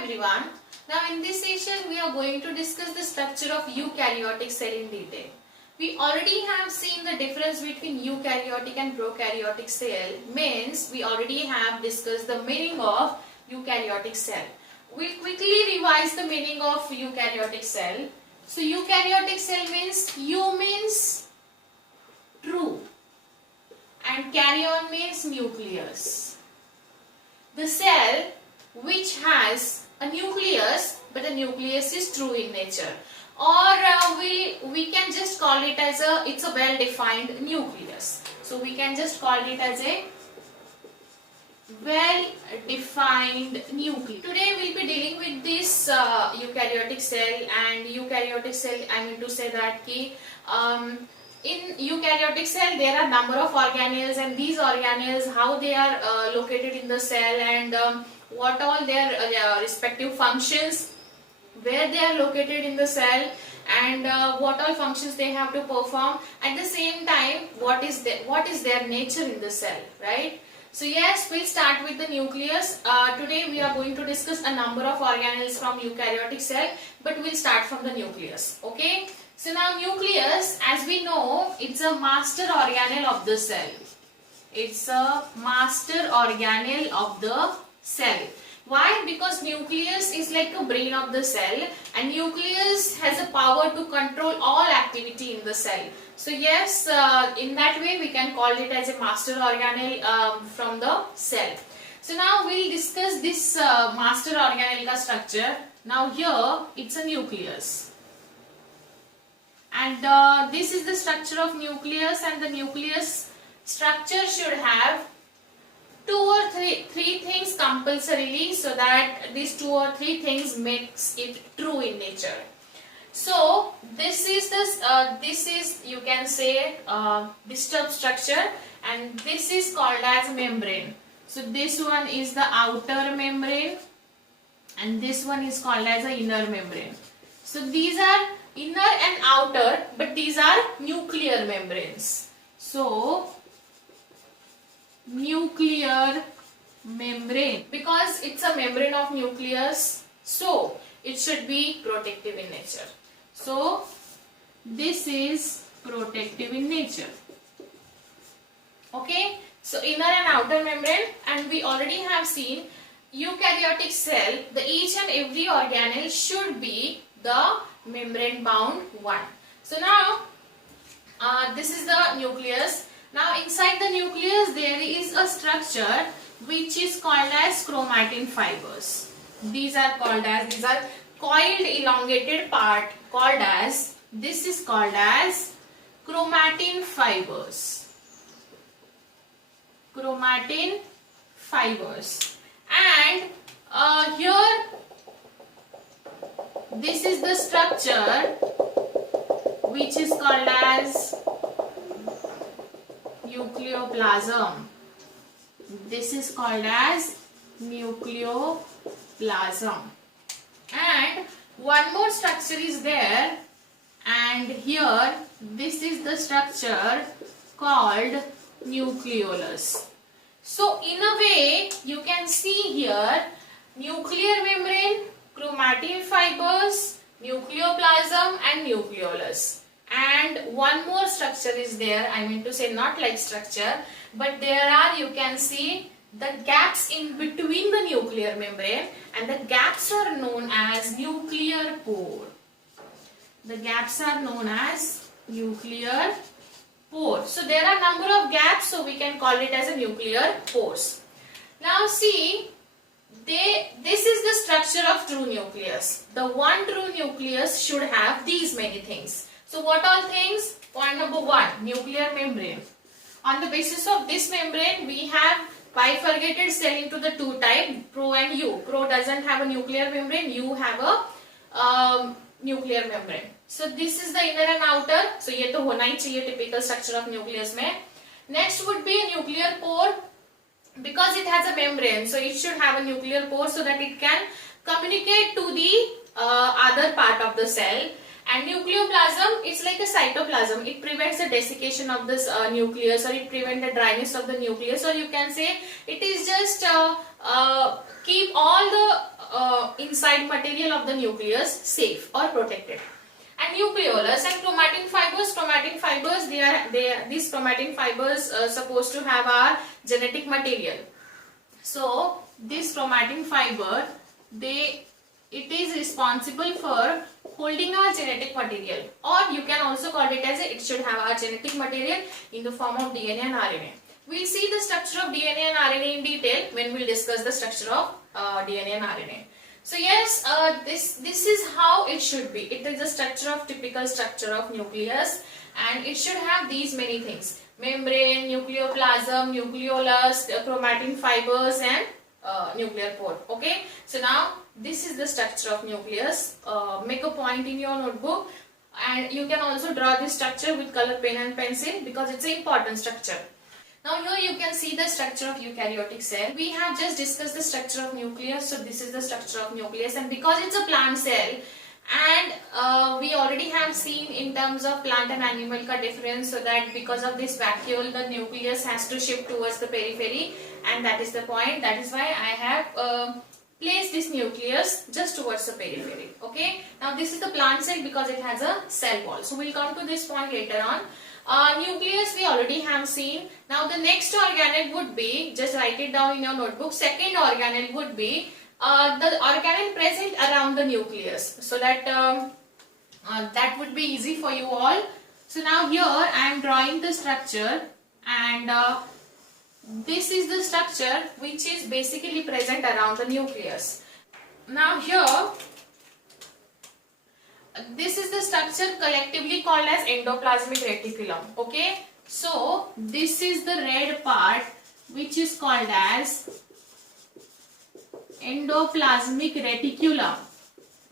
everyone. Now in this session we are going to discuss the structure of eukaryotic cell in detail. We already have seen the difference between eukaryotic and prokaryotic cell. Means we already have discussed the meaning of eukaryotic cell. We'll quickly revise the meaning of eukaryotic cell. So eukaryotic cell means eu means true and karyon means nucleus. The cell which has a nucleus, but the nucleus is true in nature, or we can just call it as it's a well defined nucleus. So we can just call it as a well defined nucleus. Today we'll be dealing with this eukaryotic cell, and eukaryotic cell, I mean to say that in eukaryotic cell there are number of organelles, and these organelles how they are located in the cell, and what all their respective functions, where they are located in the cell, and what all functions they have to perform. At the same time, what is their nature in the cell, right? So yes, we'll start with the nucleus. Today we are going to discuss a number of organelles from eukaryotic cell, but we'll start from the nucleus. Okay. So now nucleus, as we know, it's a master organelle of the cell. It's a master organelle of the cell. Why? Because nucleus is like a brain of the cell, and nucleus has a power to control all activity in the cell. So yes, in that way we can call it as a master organelle from the cell. So now we'll discuss this master organelle structure. Now here it's a nucleus. And this is the structure of nucleus, and the nucleus structure should have two or three things compulsorily, so that these two or three things makes it true in nature. So this is you can say disturbed structure, and this is called as membrane. So this one is the outer membrane, and this one is called as the inner membrane. So these are inner and outer, but these are nuclear membranes. So nuclear membrane, because it's a membrane of nucleus, so it should be protective in nature. So this is protective in nature. Okay, so inner and outer membrane, and we already have seen eukaryotic cell, the each and every organelle should be the membrane bound one. So now this is the nucleus. Now inside the nucleus there is a structure which is called as chromatin fibers. These are coiled elongated part called as, this is called as chromatin fibers. Chromatin fibers. And here this is the structure which is called as nucleoplasm. This is called as nucleoplasm. And one more structure is there, and here this is the structure called nucleolus. So in a way you can see here nuclear membrane, chromatin fibers, nucleoplasm and nucleolus. And one more structure is there, I mean to say not like structure, but there are, you can see the gaps in between the nuclear membrane, and the gaps are known as nuclear pore. The gaps are known as nuclear pore. So there are number of gaps, so we can call it as a nuclear pores. Now see, this is the structure of true nucleus. The one true nucleus should have these many things. So what all things? Point number one, nuclear membrane. On the basis of this membrane, we have bifurcated cell into the two type, pro and U. Pro doesn't have a nuclear membrane, U have a nuclear membrane. So this is the inner and outer. So ये तो होना ही चाहिए typical structure of nucleus में. Next would be a nuclear pore, because it has a membrane, so it should have a nuclear pore so that it can communicate to the other part of the cell. And nucleoplasm, it's like a cytoplasm. It prevents the desiccation of this nucleus, or it prevents the dryness of the nucleus, or you can say it is just keep all the in inside material of the nucleus safe or protected. And nucleolus and chromatin fibers, these chromatin fibers supposed to have our genetic material. So this chromatin fiber, it is responsible for holding our genetic material, or you can also call it as it should have our genetic material in the form of DNA and RNA. We'll see the structure of DNA and RNA in detail when we'll discuss the structure of DNA and RNA. So yes, this is how it should be. It is a typical structure of nucleus, and it should have these many things: membrane, nucleoplasm, nucleolus, chromatin fibers, and nuclear pore. Okay, so now this is the structure of nucleus. Make a point in your notebook, and you can also draw this structure with color pen and pencil because it's an important structure. Now here you can see the structure of eukaryotic cell. We have just discussed the structure of nucleus, so this is the structure of nucleus, and because it's a plant cell, and we already have seen in terms of plant and animal ka difference, so that because of this vacuole the nucleus has to shift towards the periphery, and that is the point. That is why I have placed this nucleus just towards the periphery. Okay, now this is the plant cell because it has a cell wall, so we'll come to this point later on. Nucleus we already have seen. Now the next organelle would be, just write it down in your notebook, second organelle would be the organelle present around the nucleus, so that that would be easy for you all. So now here I am drawing the structure, and this is the structure which is basically present around the nucleus. Now here, this is the structure collectively called as endoplasmic reticulum. Okay, so this is the red part which is called as endoplasmic reticulum.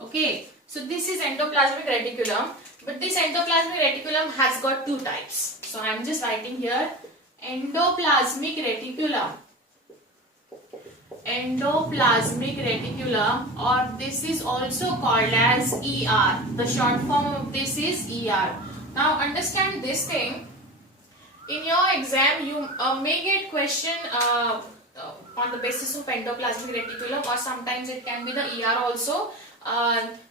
Okay, so this is endoplasmic reticulum, but this endoplasmic reticulum has got two types. So I am just writing here endoplasmic reticulum. Endoplasmic reticulum, or this is also called as ER. The short form of this is ER. Now understand this thing. In your exam, you may get question on the basis of endoplasmic reticulum, or sometimes it can be the ER also.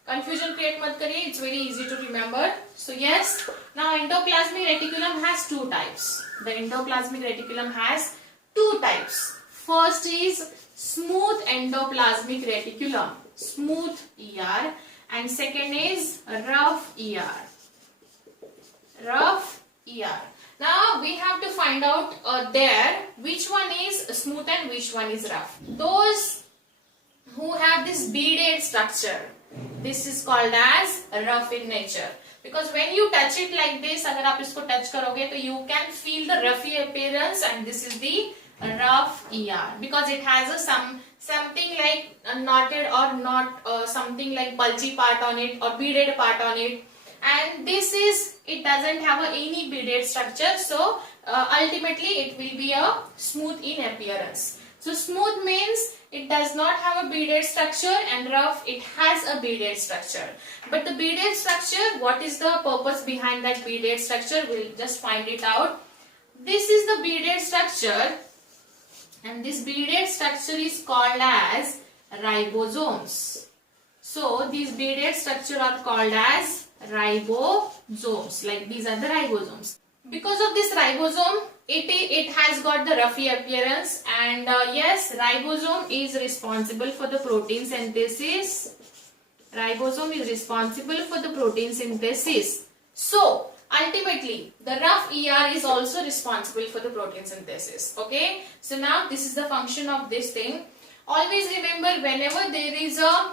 Confusion create mat kariye, it's very easy to remember. So yes, now endoplasmic reticulum has two types. The endoplasmic reticulum has two types. First is smooth endoplasmic reticulum, smooth ER, and second is rough ER, rough ER. Now we have to find out there which one is smooth and which one is rough. Those who have this beaded structure, this is called as rough in nature, because when you touch it like this, अगर आप इसको touch करोगे तो you can feel the roughy appearance, and this is the rough ER because it has a something like a knotted or not something like bulgy part on it or beaded part on it, and this is, it doesn't have any beaded structure, so ultimately it will be a smooth in appearance. So smooth means it does not have a beaded structure, and rough, it has a beaded structure. But the beaded structure, what is the purpose behind that beaded structure? We'll just find it out. This is the beaded structure, and this beaded structure is called as ribosomes. So these beaded structure are called as ribosomes, like these are the ribosomes. Because of this ribosome, it has got the roughy appearance, and yes, ribosome is responsible for the protein synthesis. Ribosome is responsible for the protein synthesis. So ultimately, the rough ER is also responsible for the protein synthesis. Okay, so now this is the function of this thing. Always remember, whenever there is a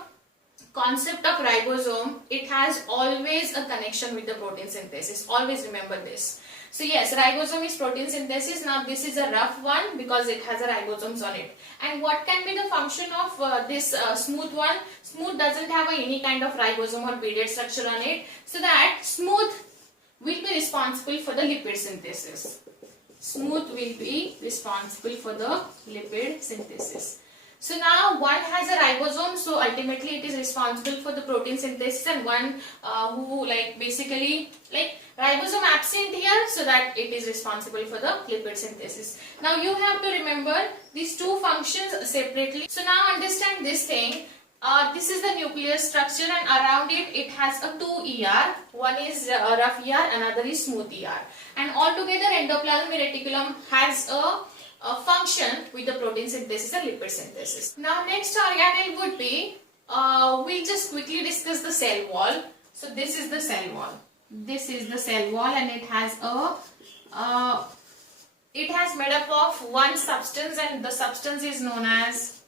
concept of ribosome, it has always a connection with the protein synthesis. Always remember this. So yes, ribosome is protein synthesis. Now this is a rough one because it has a ribosomes on it. And what can be the function of this smooth one? Smooth doesn't have any kind of ribosome or beaded structure on it. So that smooth will be responsible for the lipid synthesis. Smooth will be responsible for the lipid synthesis. So now one has a ribosome, so ultimately it is responsible for the protein synthesis, and one who basically ribosome absent here, so that it is responsible for the lipid synthesis. Now you have to remember these two functions separately. So now understand this thing. This is the nuclear structure, and around it has a two ER. One is rough ER, another is smooth ER. And altogether endoplasmic reticulum has a function with the protein synthesis and lipid synthesis. Now next organelle would be, we'll just quickly discuss the cell wall. So this is the cell wall. This is the cell wall, and it has made up of one substance, and the substance is known as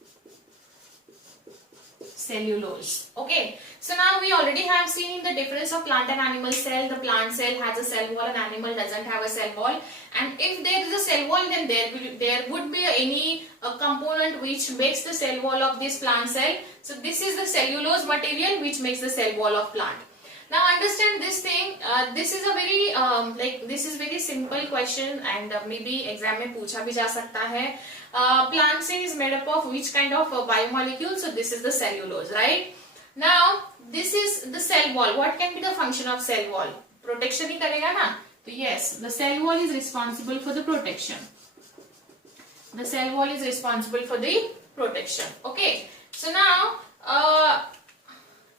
cellulose. Okay, so now we already have seen the difference of plant and animal cell. The plant cell has a cell wall, and animal doesn't have a cell wall. And if there is a cell wall, then there would be any component which makes the cell wall of this plant cell. So this is the cellulose material which makes the cell wall of plant. Now understand this thing. This is a very this is very simple question, and maybe exam में पूछा भी जा सकता है. Plant cell is made up of which kind of biomolecule? So this is the cellulose, right? Now this is the cell wall. What can be the function of cell wall? Protection ही करेगा ना? तो yes, the cell wall is responsible for the protection. The cell wall is responsible for the protection. Okay. So now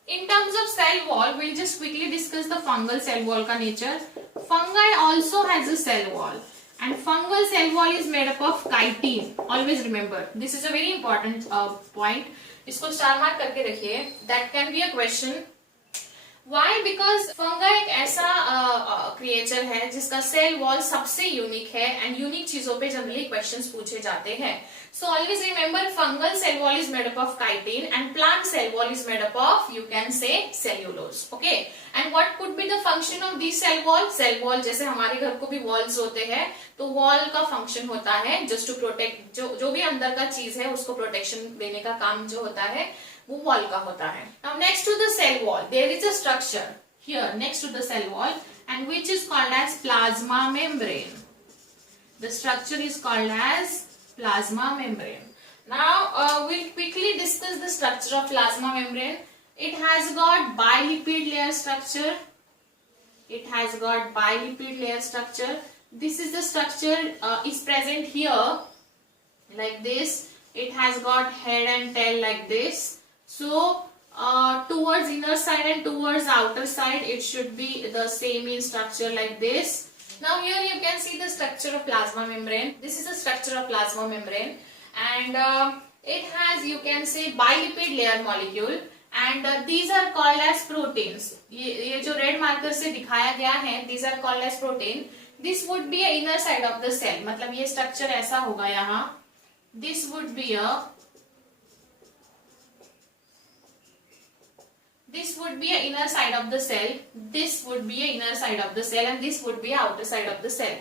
in terms of cell wall, we'll just quickly discuss the fungal cell wall का nature. Fungi also has a cell wall, and fungal cell wall is made up of chitin. Always remember, this is a very important point. इसको star mark करके रखिए. That can be a question. Why? Because fungi एक ऐसा creature है जिसका cell wall सबसे unique है, and unique चीजों पे जनरली क्वेश्चंस पूछे जाते हैं. So always remember, fungal cell wall is made up of chitin, and plant cell wall is made up of, you can say, cellulose. Okay, and what could be the function of this cell wall? Cell wall जैसे हमारे घर को भी walls होते हैं, तो wall का function होता है just to protect, जो भी अंदर का चीज है उसको protection देने का काम जो होता है वो wall का होता है. Now next to the cell wall there is a structure here next to the cell wall, and which is called as plasma membrane. The structure is called as plasma membrane. Now we'll quickly discuss the structure of plasma membrane. It has got bilipid layer structure. It has got bilipid layer structure. This is the structure is present here like this. It has got head and tail like this. So towards inner side and towards outer side it should be the same in structure like this. Now here you can see the structure of plasma membrane. This is the structure of plasma membrane, and it has, you can say, bilipid layer molecule, and these are called as proteins. ये जो red marker से दिखाया गया है, these are called as protein. This would be a inner side of the cell. मतलब ये structure ऐसा होगा यहाँ. This would be a inner side of the cell, this would be a inner side of the cell, and this would be outer side of the cell.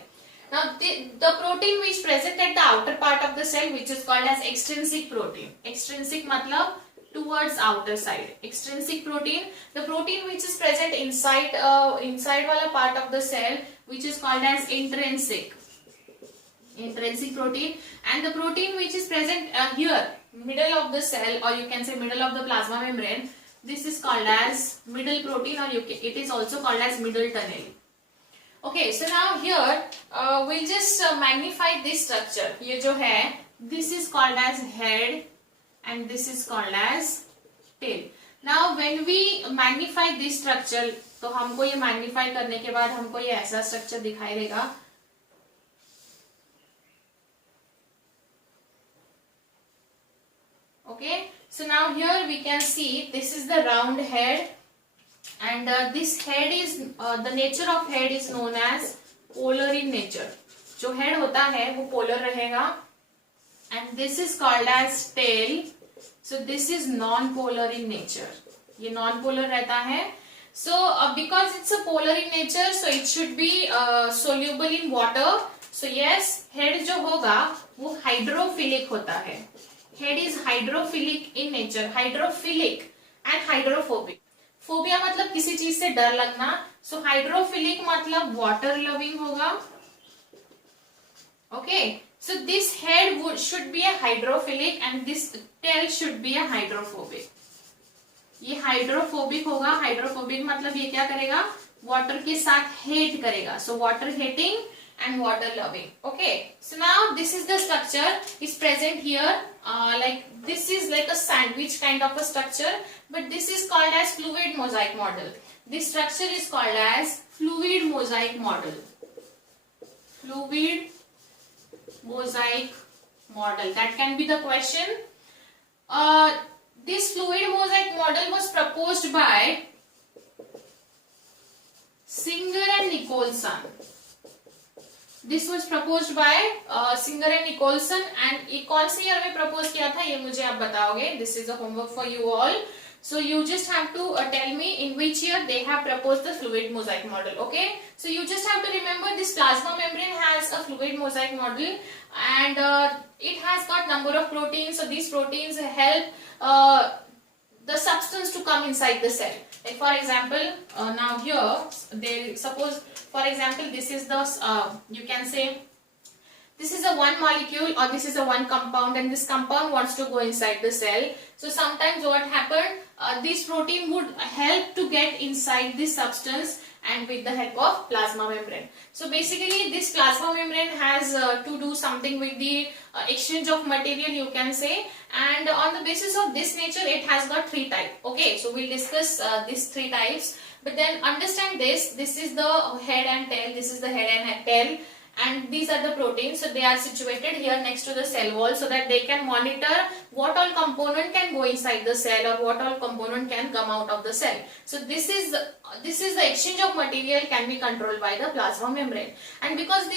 Now the protein which present at the outer part of the cell, which is called as extrinsic protein. Extrinsic matlab towards outer side. Extrinsic protein, the protein which is present inside wala part of the cell, which is called as intrinsic protein, and the protein which is present here middle of the cell, or you can say middle of the plasma membrane, this is called as middle protein, or it is also called as middle tunnel. Okay, so now here we'll just magnify this structure. ये जो है, this is called as head and this is called as tail. Now when we magnify this structure, तो हमको ये magnify करने के बाद हमको ये ऐसा structure दिखाई देगा. Okay, so now here we can see this is the round head, and this head is the nature of head is known as polar in nature. जो head होता है वो polar रहेगा, and this is called as tail. So this is non-polar in nature. ये non-polar रहता है. So because it's a polar in nature, so it should be soluble in water. So yes, head जो होगा वो hydrophilic होता है. Head is hydrophilic in nature. Hydrophilic and hydrophobic. Phobia मतलब किसी चीज से डर लगना. So hydrophilic मतलब water loving होगा. Okay. So this head should be a hydrophilic and this tail should be a hydrophobic. ये hydrophobic होगा. Hydrophobic मतलब ये क्या करेगा? Water के साथ hate करेगा. So water hating and water loving. Okay, so now this is the structure is present here. Like this is like a sandwich kind of a structure, but this is called as fluid mosaic model. This structure is called as fluid mosaic model. Fluid mosaic model. That can be the question. This fluid mosaic model was proposed by Singer and Nicholson. This was proposed by Singer and Nicholson, and ये कौन से year में propose किया था ये मुझे आप बताओगे. This is a homework for you all. So you just have to tell me in which year they have proposed the fluid mosaic model. Okay. So you just have to remember this plasma membrane has a fluid mosaic model, and it has got number of proteins. So these proteins help the substance to come inside the cell. Like for example, now here they suppose, for example, this is the you can say this is a one molecule or this is a one compound, and this compound wants to go inside the cell. So sometimes what happened, this protein would help to get inside this substance, and with the help of plasma membrane. So basically this plasma membrane has to do something with the exchange of material, you can say, and on the basis of this nature it has got three types. Okay, so we'll discuss these three types, but then understand this is the head and tail, this is the head and tail, and these are the proteins. So they are situated here next to the cell wall, so that they can monitor what all component can go inside the cell or what all component can come out of the cell. So this is the exchange of material can be controlled by the plasma membrane, and because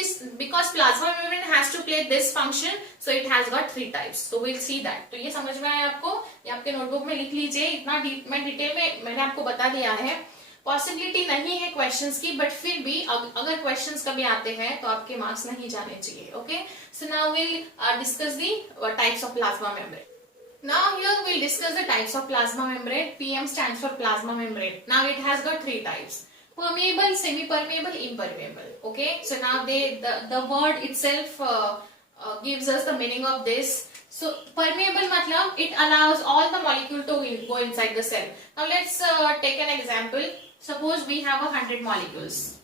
plasma membrane has to play this function, so it has got three types. So we'll see that. तो ये समझ में आया आपको? ये आपके notebook में लिख लीजिए. इतना मैं डिटेल में मैंने आपको बता दिया है. पॉसिबिलिटी नहीं है क्वेश्चंस की, बट फिर भी अगर क्वेश्चंस कभी आते हैं तो आपके मार्क्स नहीं जाने चाहिए. Okay, so now will discuss the types of plasma membrane. Now here we'll discuss the types of plasma membrane. PM stands for plasma membrane. Now it has got three types: permeable, semi-permeable, impermeable. Okay, so now the word itself gives us the meaning of this. So permeable matlab it allows all the molecule to go inside the cell. Now let's take an example. Suppose we have 100 molecules.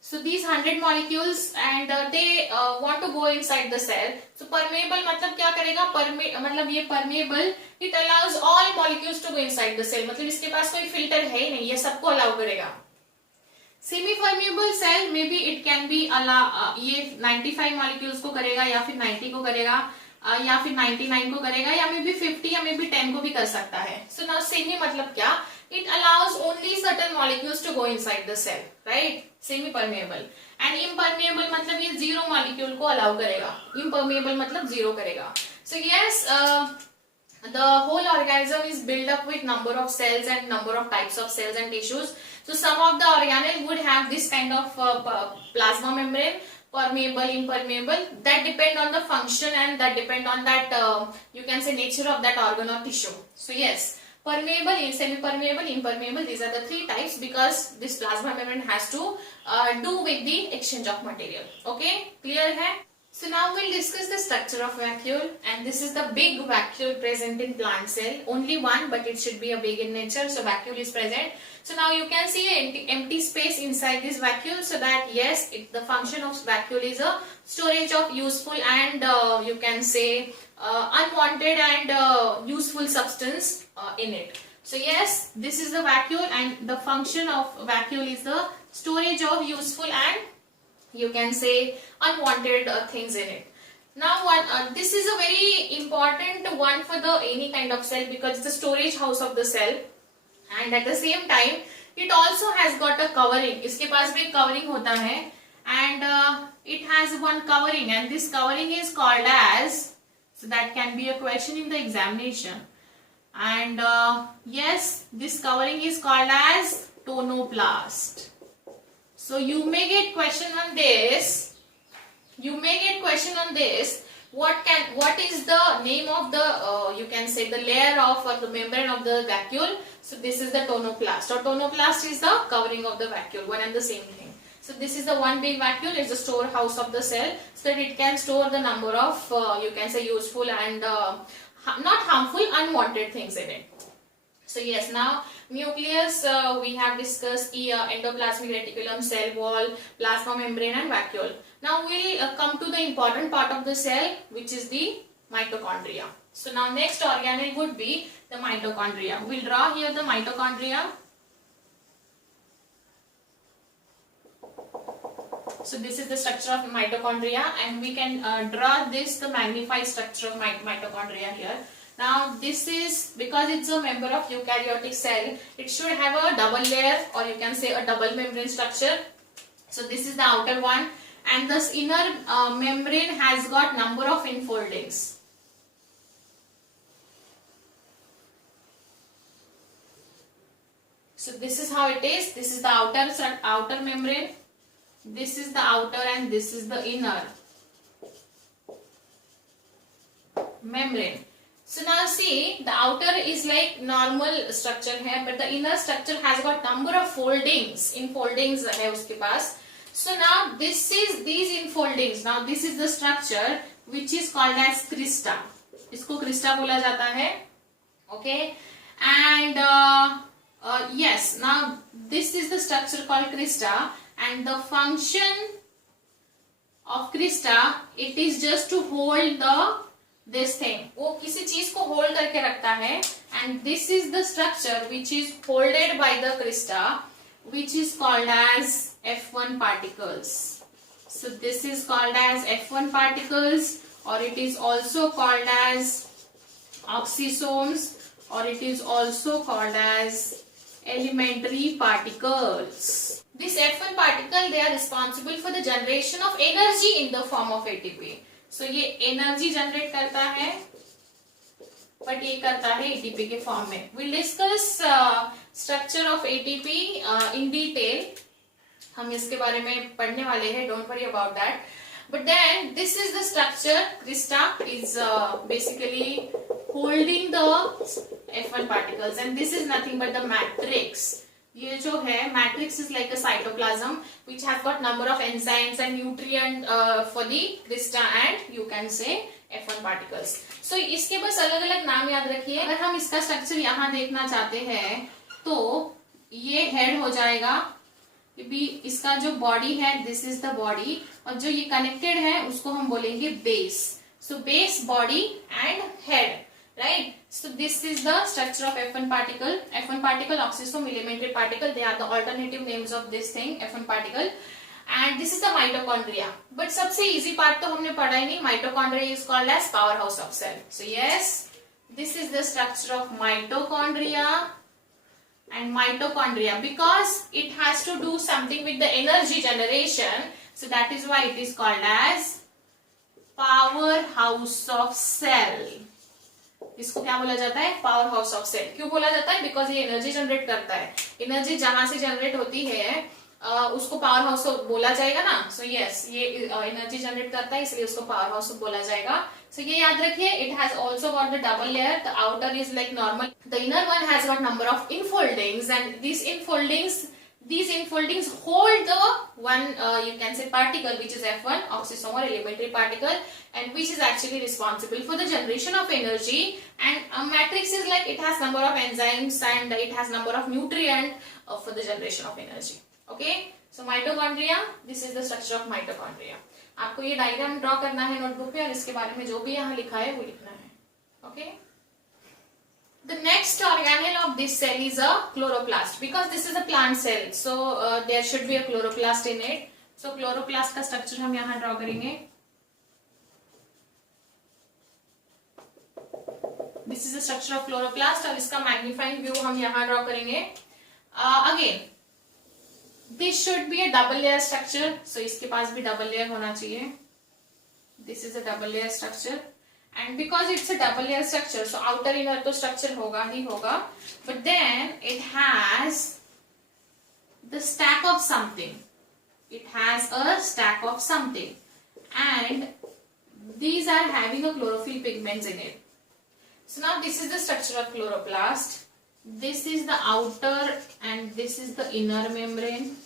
So these 100 molecules and they want to go inside the cell. So permeable मतलब क्या करेगा? मतलब ये permeable it allows all molecules to go inside the cell. मतलब इसके पास कोई filter है ही नहीं, ये सबको allow करेगा. Semi permeable cell maybe it can be allow ये 95 molecules को करेगा या फिर 90 को करेगा या फिर 99 को करेगा या मे बी 50 या मे बी 10 को भी कर सकता है. So now semi मतलब क्या? It allows only certain molecules to go inside the cell, right? Semi permeable. And impermeable मतलब ये zero molecule को allow करेगा. Impermeable मतलब zero करेगा. So yes, the whole organism is built up with number of cells and number of types of cells and tissues. So some of the organelle would have this kind of plasma membrane. Permeable, impermeable, that depend on the function and that depend on that you can say nature of that organ or tissue. So yes, permeable, semi-permeable, impermeable, these are the three types because this plasma membrane has to do with the exchange of material. Okay, clear hai? So now we'll discuss the structure of vacuole, and this is the big vacuole present in plant cell. Only one, but it should be a big in nature. So vacuole is present. So now you can see an empty space inside this vacuole. So that yes, the function of vacuole is a storage of useful and you can say unwanted and useful substance in it. So yes, this is the vacuole, and the function of vacuole is the storage of useful and you can say unwanted things in it. Now this is a very important one for the any kind of cell because it's the storage house of the cell, and at the same time it also has got a covering. इसके पास भी covering होता है, and it has one covering, and this covering is called as, so that can be a question in the examination, and yes, this covering is called as tonoplast. So you may get question on this. What is the name of the you can say the layer of or the membrane of the vacuole? So this is the tonoplast, or tonoplast is the covering of the vacuole, one and the same thing. So this is the one big vacuole, is the storehouse of the cell, so that it can store the number of you can say useful and not harmful, unwanted things in it. So yes, now nucleus we have discussed endoplasmic reticulum, cell wall, plasma membrane and vacuole. Now we'll come to the important part of the cell, which is the mitochondria. So now next organelle would be the mitochondria. We'll draw here the mitochondria. So this is the structure of mitochondria, and we can draw this the magnified structure of mitochondria here. Now this is, because it's a member of eukaryotic cell, it should have a double layer, or you can say a double membrane structure. So this is the outer one, and this inner membrane has got number of infoldings. So this is how it is. This is the outer membrane. This is the outer and this is the inner membrane. So now see, the outer is like normal structure here, but the inner structure has got number of foldings, infoldings है उसके पास. So now this is these infoldings. Now this is the structure which is called as crista. इसको crista बोला जाता है. Okay, and yes, now this is the structure called crista, and the function of crista, it is just to hold this thing. वो किसी चीज को hold करके रखता है, and this is the structure which is holded by the crista, which is called as F1 particles. So this is called as F1 particles, or it is also called as oxysomes, or it is also called as elementary particles. This F1 particle, they are responsible for the generation of energy in the form of ATP. So ये energy generate करता है, but ये करता है ATP के form में. We'll discuss structure of ATP in detail. हम इसके बारे में पढ़ने वाले हैं. Don't worry about that. But then this is the structure. Crista is basically holding the F1 particles, and this is nothing but the matrix. ये जो है matrix is like a cytoplasm which has got number of enzymes and nutrient for the crista, and you can say F1 particles. So इसके बस अलग अलग नाम याद रखिए. अगर हम इसका स्ट्रक्चर यहाँ देखना चाहते हैं तो ये हेड हो जाएगा. भी इसका जो बॉडी है, दिस इज द बॉडी, और जो ये कनेक्टेड है उसको हम बोलेंगे base. So base, body and head, right? So this is the structure of F1 particle. F1 particle, oxysome, elementary particle, they are the alternative names of this thing, F1 particle. And this is the mitochondria. But सबसे easy part तो हमने पढ़ा ही नहीं. Mitochondria is called as powerhouse of cell. So yes, this is the structure of mitochondria. And mitochondria, because it has to do something with the energy generation, so that is why it is called as powerhouse of cell. इसको क्या बोला जाता है? Powerhouse of cell. क्यों बोला जाता है? Because ये एनर्जी जनरेट करता है. एनर्जी जहां से जनरेट होती है उसको पावर हाउस बोला जाएगा ना. सो यस, ये एनर्जी जनरेट करता है, इसलिए उसको पावर हाउस बोला जाएगा. सो ये याद रखिए. It has also got the double layer. The outer is like normal, the inner one has got number of infoldings, and these infoldings hold the one you can say particle, which is F1, oxysome or elementary particle, and which is actually responsible for the generation of energy. And a matrix is like it has number of enzymes and it has number of nutrient for the generation of energy. Okay, so mitochondria, this is the structure of mitochondria. आपको ये diagram draw करना है notebook पे, और इसके बारे में जो भी यहाँ लिखा है वो लिखना है. Okay. The next organelle of this cell is a chloroplast, because this is a plant cell, so there should be a chloroplast in it. So chloroplast का structure हम यहाँ draw करेंगे. This is the structure of chloroplast, और इसका magnifying view हम यहाँ draw करेंगे. Again, this should be a double layer structure, so इसके पास भी double layer होना चाहिए. This is a double layer structure. And because it's a double layer structure, so outer inner तो structure होगा ही होगा, but then it has the stack of something. It has a stack of something, and these are having a chlorophyll pigments in it. So now this is the structure of chloroplast. This is the outer and this is the inner membrane.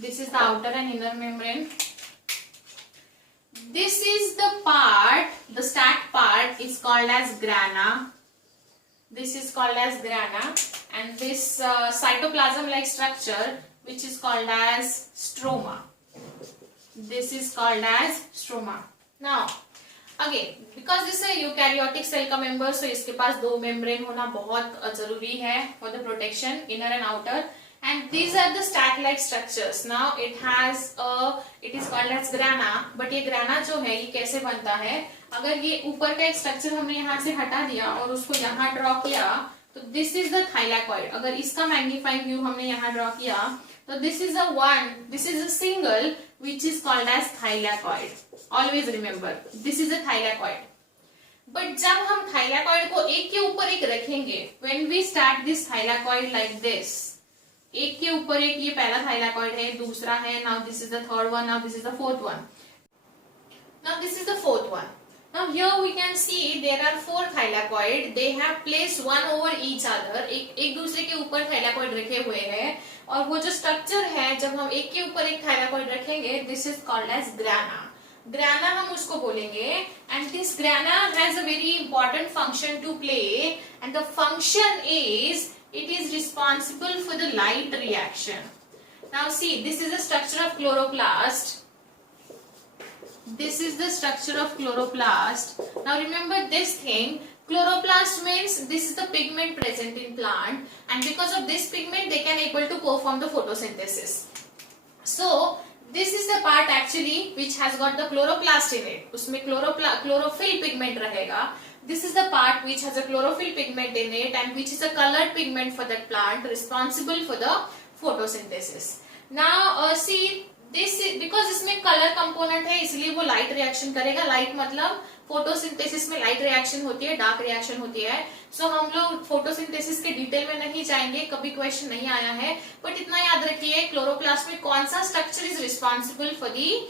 This is the outer and inner membrane. This is the part, the stack part is called as grana. this is called as grana, and this cytoplasm like structure which is called as stroma. This is called as stroma. Now again, because this is eukaryotic cell का member, so इसके पास दो membrane होना बहुत जरूरी है for the protection, inner and outer. And these are the stack-like structures. Now it is called as grana. But ये grana जो है ये कैसे बनता है? अगर ये ऊपर का एक स्ट्रक्चर हमने यहाँ से हटा दिया और उसको यहाँ ड्रॉ किया, तो this is the thylakoid. अगर इसका मैग्नीफाइंग व्यू हमने यहाँ ड्रॉ किया, तो this is a single which is called as thylakoid. Always remember, this is a thylakoid. But जब हम thylakoid को एक के ऊपर एक रखेंगे, when we start this thylakoid like this, एक के ऊपर एक, ये पहला thylakoid है, दूसरा है, now this is the third one, now this is the fourth one. Now this is the fourth one. Now here we can see there are four thylakoid. They have placed one over each other. एक दूसरे के ऊपर thylakoid रखे हुए हैं, और वो जो स्ट्रक्चर है जब हम एक के ऊपर एक thylakoid रखेंगे, this is called as grana. Grana हम उसको बोलेंगे, and this grana has a very important function to play, and the function is it is responsible for the light reaction. Now see, this is the structure of chloroplast. This is the structure of chloroplast. Now remember this thing, chloroplast means this is the pigment present in plant, and because of this pigment they can able to perform the photosynthesis. So this is the part actually which has got the chloroplast in it. उसमें chlorophyll pigment रहेगा. This is the part which has a chlorophyll pigment in it, and which is a colored pigment for that plant, responsible for the photosynthesis. Now see, this is because इसमें color component है, इसलिए वो light reaction करेगा. Light मतलब photosynthesis में light reaction होती है, dark reaction होती है. So हम लोग photosynthesis के detail में नहीं जाएंगे, कभी question नहीं आया है. But इतना याद रखिए, chloroplast में कौन सा structure is responsible for the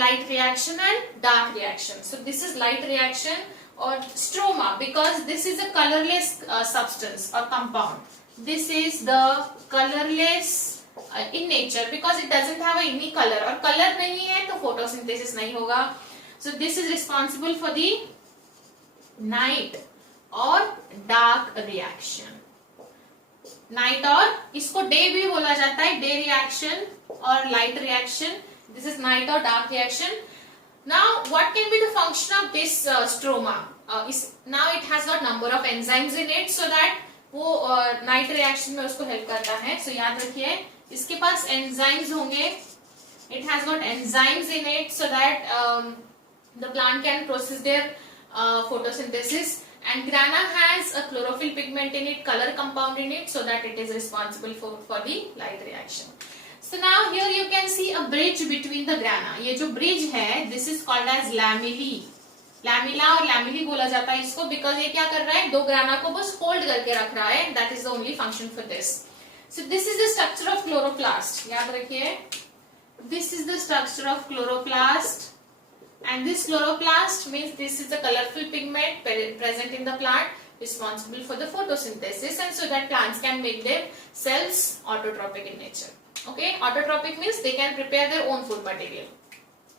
light reaction and dark reaction. So this is light reaction or stroma, because this is a colorless substance or compound. This is the colorless in nature because it doesn't have any color, और color नहीं है तो photosynthesis नहीं होगा. So this is responsible for the night or dark reaction. Night और इसको day भी बोला जाता है, day reaction और light reaction. This is night or dark reaction. Now what can be the function of this stroma? Now it has got number of enzymes in it, so that वो night reaction में उसको help करता है. So याद रखिए, इसके पास enzymes होंगे. It has got enzymes in it, so that the plant can process their photosynthesis. And grana has a chlorophyll pigment in it, color compound in it, so that it is responsible for the light reaction. So now here you can see a bridge between the grana. ये जो bridge है, this is called as lamellae. Lamella और lamellae बोला जाता है इसको, because ये क्या कर रहा है, दो grana को बस hold करके रख रहा है. That is the only function for this. So this is the structure of chloroplast. याद रखिए, this is the structure of chloroplast, and this chloroplast means this is the colorful pigment present in the plant, responsible for the photosynthesis, and so that plants can make their cells autotrophic in nature. Okay, autotrophic means they can prepare their own food material.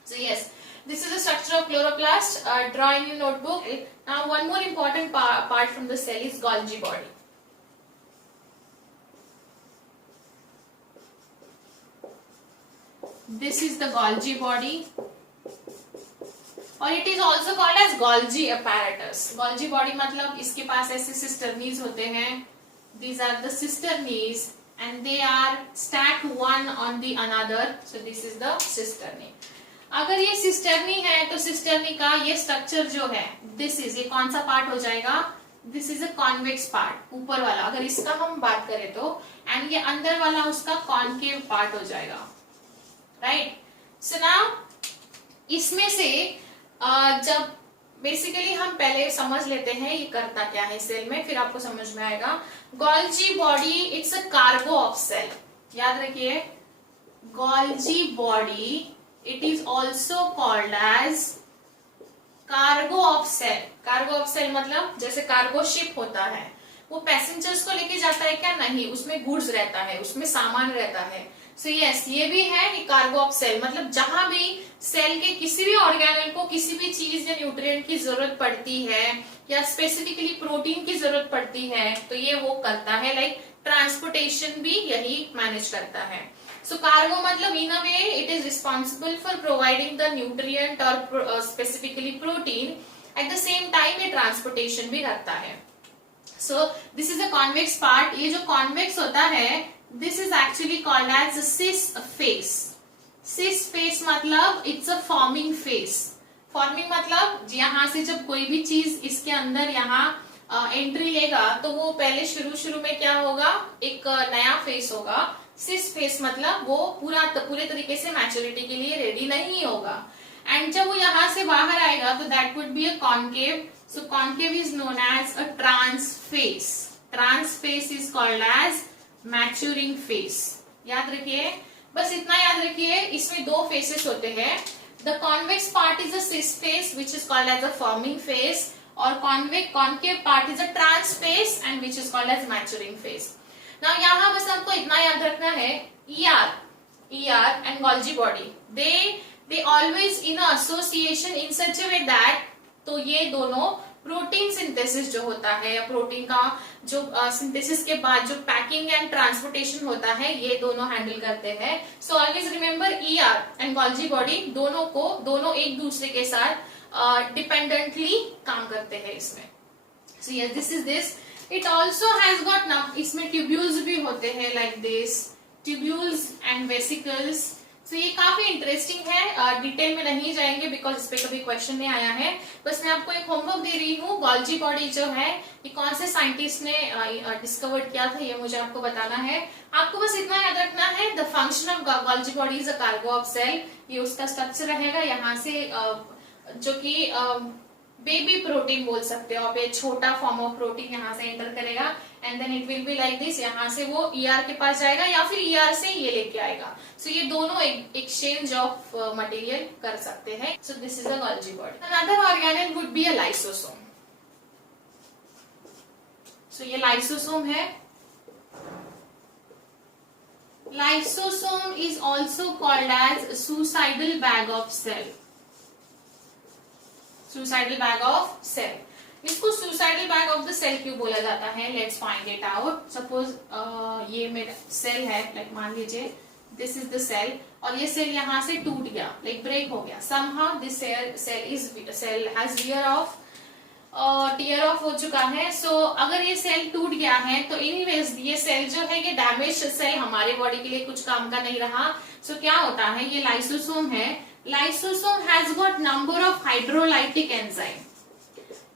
So yes, this is the structure of chloroplast. Draw in your notebook. Now one more important part from the cell is Golgi body. This is the Golgi body, और it is also called as Golgi apparatus. Golgi body मतलब इसके पास ऐसे cisternies होते हैं. These are the cisternies, and they are stacked one on the another. So this is the cisternie. अगर ये cisternie है तो cisternie का ये structure जो है, this is, ये कौन सा part हो जाएगा? This is a convex part, ऊपर वाला. अगर इसका हम बात करें तो, and ये अंदर वाला उसका concave part हो जाएगा. Right? So now इसमें से जब बेसिकली हम पहले समझ लेते हैं ये करता क्या है सेल में, फिर आपको समझ में आएगा. Golgi body, it's a cargo of cell. याद रखिए, Golgi body, it is also called as cargo of cell. Cargo of cell मतलब जैसे cargo ship होता है, वो पैसेंजर्स को लेके जाता है क्या? नहीं, उसमें गुड्स रहता है, उसमें सामान रहता है. So yes, ये भी है कि कार्गो ऑफ सेल मतलब जहां भी सेल के किसी भी ऑर्गेनेल को किसी भी चीज या न्यूट्रिएंट की जरूरत पड़ती है, या स्पेसिफिकली प्रोटीन की जरूरत पड़ती है तो ये वो करता है, लाइक ट्रांसपोर्टेशन भी यही मैनेज करता है। सो कार्गो मतलब in a way it is responsible for providing the nutrient और specifically protein, at the same time ये ट्रांसपोर्टेशन भी करता है। So this is a convex part. ये जो कॉन्वेक्स होता है this is actually called as cis face. Cis face मतलब it's a forming face. Forming मतलब यहाँ से जब कोई भी चीज इसके अंदर यहाँ एंट्री लेगा तो वो पहले शुरू में क्या होगा, एक नया फेस होगा। सिस फेस मतलब वो पूरे तरीके से मैच्योरिटी के लिए रेडी नहीं होगा। एंड जब वो यहाँ से बाहर आएगा तो that would be a concave. So concave is known as a trans face. Trans face is called as maturing face. याद रखिए, बस इतना याद रखिए, इसमें दो फेसेस होते हैं। The convex part is a cis face which is called as a forming face, और concave part is a trans face and which is called as maturing face. Now यहाँ बस हमको इतना याद रखना है, ER and Golgi body they always in association in such a way that, तो ये दोनों प्रोटीन सिंथेसिस जो होता है या प्रोटीन का जो सिंथेसिस के बाद जो पैकिंग एंड ट्रांसपोर्टेशन होता है ये दोनों हैंडल करते हैं। So always remember ER and Golgi body दोनों एक दूसरे के साथ डिपेंडेंटली काम करते हैं इसमें। सो yes this is this. It also has got, इसमें ट्यूब्यूल्स भी होते हैं like this, tubules and vesicles. तो ये काफी इंटरेस्टिंग है, डिटेल में नहीं जाएंगे बिकॉज इस पे कभी क्वेश्चन नहीं आया है। बस मैं आपको एक होमवर्क दे रही हूँ। गोल्जी बॉडी जो है ये कौन से साइंटिस्ट ने डिस्कवर किया था ये मुझे आपको बताना है। आपको बस इतना याद रखना है, the function of Golgi body is a cargo of cell. ये उसका स्ट्रक्चर रहेगा, यहाँ से जो कि बेबी प्रोटीन बोल सकते हो आप, ये छोटा फॉर्म ऑफ प्रोटीन यहाँ से एंटर करेगा and then it will be like this. यहाँ से वो ER के पास जाएगा या फिर ER से ये लेके आएगा। सो ये दोनों एक्सचेंज ऑफ मटेरियल कर सकते हैं। So this is a Golgi body. Another organelle would be a lysosome. So ये लाइसोसोम है। Lysosome is also called as suicidal bag of cell. Suicidal bag of cell. इसको suicidal bag of the cell क्यों बोला जाता है, let's find it out. Suppose ये मेरा cell है, लाइक मान लीजिए दिस इज द सेल, और ये सेल यहाँ से टूट गया, लाइक ब्रेक हो गया। Somehow this cell has tear off हो चुका है। सो अगर ये सेल टूट गया है तो एनीवेज ये सेल जो है ये डैमेज सेल हमारे बॉडी के लिए कुछ काम का नहीं रहा। सो क्या होता है, ये लाइसोसोम है। Lysosome has got number of hydrolytic enzyme.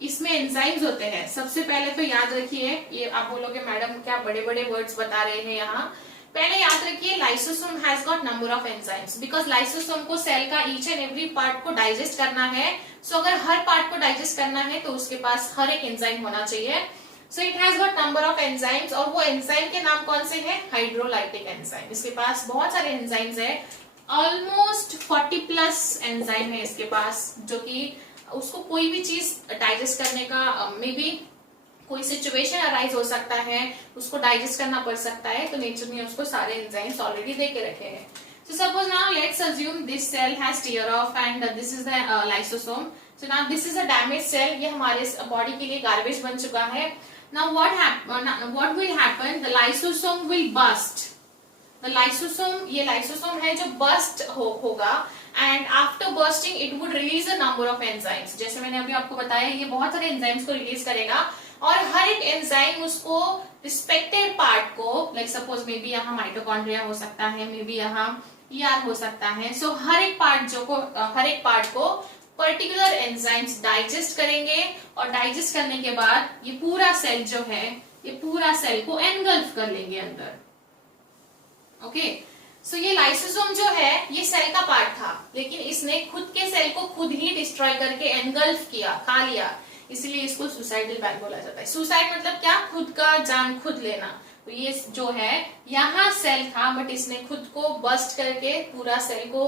इसमें एंजाइम्स होते हैं। सबसे पहले तो याद रखिए, ये आप बोलोगे मैडम क्या बड़े बड़े वर्ड्स बता रहे हैं यहाँ। पहले याद रखिए lysosome has got number of enzymes, because lysosome को सेल का ईच एंड एवरी पार्ट को डाइजेस्ट करना है। सो अगर हर पार्ट को डाइजेस्ट करना है तो उसके पास हर एक एंजाइम होना चाहिए। So it has got number of enzymes, और वो एंजाइम के नाम कौन से हैं, हाइड्रोलाइटिक एंजाइम। इसके पास बहुत सारे एंजाइम्स है, ऑलमोस्ट 40+ एंजाइम है इसके पास, जो कि उसको कोई भी चीज डाइजेस्ट करने का मे बी कोई सिचुएशन अराइज हो सकता है, उसको डाइजेस्ट करना पड़ सकता है, तो नेचर ने उसको सारे एंजाइम्स ऑलरेडी दे के रखे हैं। So suppose now let's assume this cell has tear off and this is the lysosome. So now this is a damaged cell, ये हमारे बॉडी के लिए गार्बेज बन चुका है। Now what will happen? The lysosome will burst. The lysosome, ये lysosome है जो burst होगा, and after bursting it would release a number of enzymes. जैसे मैंने अभी आपको बताया ये बहुत सारे एंजाइम्स को रिलीज करेगा, और हर एक एंजाइम उसको रिस्पेक्टेड पार्ट को, लाइक सपोज मे बी यहाँ माइटोकॉन्ड्रिया हो सकता है, मे बी यहाँ ER हो सकता है। सो हर एक पार्ट को पर्टिकुलर एंजाइम्स डाइजेस्ट करेंगे, और डाइजेस्ट करने के बाद ये पूरा सेल जो है, ये पूरा सेल को एनगल्फ कर लेंगे अंदर। ओके, सो ये लाइसोसोम जो है ये सेल का पार्ट था, लेकिन इसने खुद के सेल को खुद ही डिस्ट्रॉय करके एनगल्फ किया, खा लिया, इसलिए इसको सुसाइडल बैग बोला जाता है। सुसाइड मतलब क्या, खुद का जान खुद लेना। तो ये जो है यहाँ सेल था, बट इसने खुद को बस्ट करके पूरा सेल को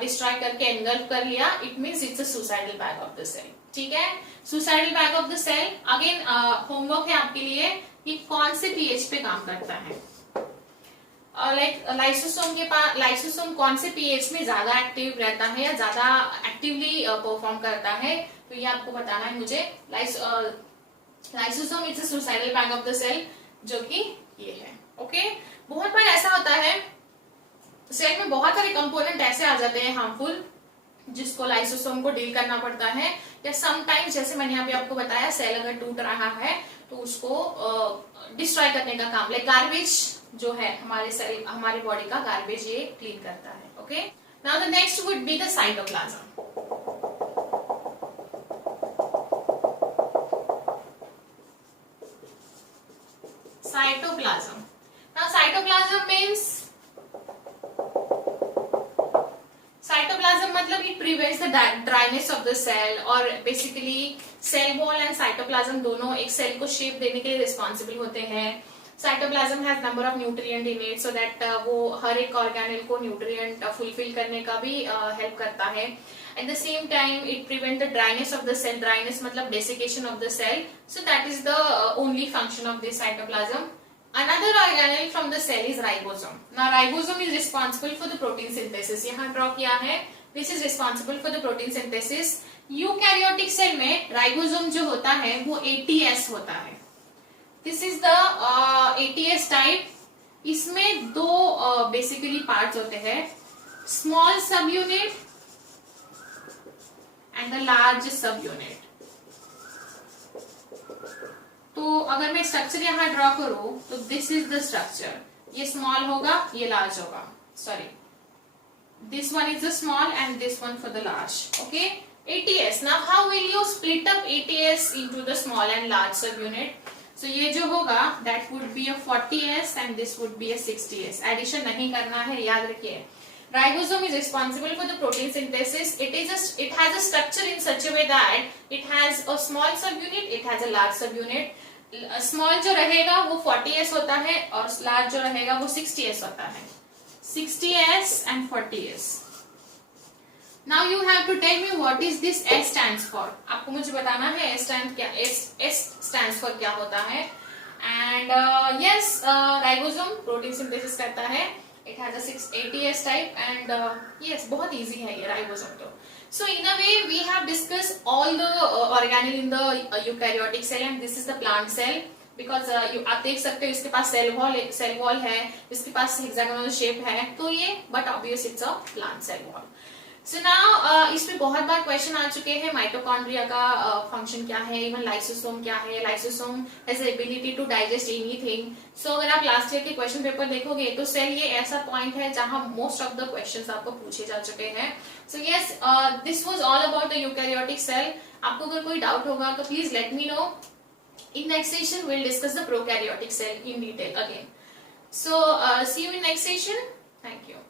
डिस्ट्रॉय करके एनगल्फ कर लिया। It means it's a suicidal bag of the cell. ठीक है, suicidal bag of the cell. Again homework है आपके लिए कि कौन से पीएच पे काम करता है। लाइक लाइसोसोम कौन से पीएच में ज्यादा एक्टिव रहता है या ज्यादा एक्टिवली परफॉर्म करता है, तो ये आपको बताना है मुझे। Lysosome is the suicidal bag of the cell, जो कि ये है। ओके, बहुत बार ऐसा होता है सेल में बहुत सारे कंपोनेंट ऐसे आ जाते हैं हार्मफुल, जिसको लाइसोसोम को डील करना पड़ता है। या समटाइम्स जैसे मैंने यहाँ पे आपको बताया, सेल अगर टूट रहा है तो उसको डिस्ट्रॉय करने का काम, लाइक गार्बेज जो है हमारे सेल, हमारी बॉडी का गार्बेज ये क्लीन करता है। Okay, now the next would be the cytoplasm. Cytoplasm. Now cytoplasm means, cytoplasm मतलब it prevents the dryness of the cell, और basically cell wall and cytoplasm दोनों एक सेल को शेप देने के लिए रिस्पॉन्सिबल होते हैं। Cytoplasm has number of nutrient in it, so that वो हर एक ऑर्गेनेल को न्यूट्रिएंट फुलफिल करने का भी हेल्प करता है। At the same time it prevent the dryness of the cell, dryness मतलब desiccation of the cell, so that is the only function of this cytoplasm. Another organelle from the cell is ribosome. Now ribosome is responsible for the protein synthesis. यहाँ draw किया है, this is responsible for the protein synthesis. Eukaryotic cell में ribosome जो होता है वो ATS होता है। This is the ATS type. इसमें दो बेसिकली पार्ट्स होते हैं, small subunit and the large subunit. तो अगर मैं स्ट्रक्चर यहाँ ड्रॉ करूं तो दिस इज द स्ट्रक्चर, ये स्मॉल होगा ये लार्ज होगा, sorry this one is the small and this one for the large. Okay, ATS। Now how will you split up ATS into the small and large subunit? So ये जो होगा that would be a 40S and this would be a 60S। Addition नहीं करना है, याद रखिए। Ribosome is responsible for the protein synthesis. It has a structure in such a way that it has a small subunit, it has a large subunit. Small जो रहेगा वो 40S होता है और large जो रहेगा वो 60S होता है। 60S and 40S. Now you have to tell me what is this S stands for. आपको मुझे बताना है S stands for क्या होता है। And yes, ribosome protein synthesis करता है। It has a 680S type and yes, बहुत easy है ये ribosome तो। So in a way we have discussed all the organelle in the eukaryotic cell and this is the plant cell because आप देख सकते हो इसके पास cell wall है, इसके पास hexagonal shape है, तो ये but obvious it's a plant cell wall. So now इसमें बहुत बार क्वेश्चन आ चुके हैं, माइटोकॉन्ड्रिया का फंक्शन क्या है, इवन लाइसोसोम क्या है, lysosome has ability to digest anything. So अगर आप लास्ट ईयर के क्वेश्चन पेपर देखोगे तो सेल ये ऐसा पॉइंट है जहां मोस्ट ऑफ द क्वेश्चंस आपको पूछे जा चुके हैं। So yes, this was all about the eukaryotic cell. आपको अगर कोई डाउट होगा तो please let me know. In next session we'll discuss the prokaryotic cell in detail again. So see you in next session. Thank you.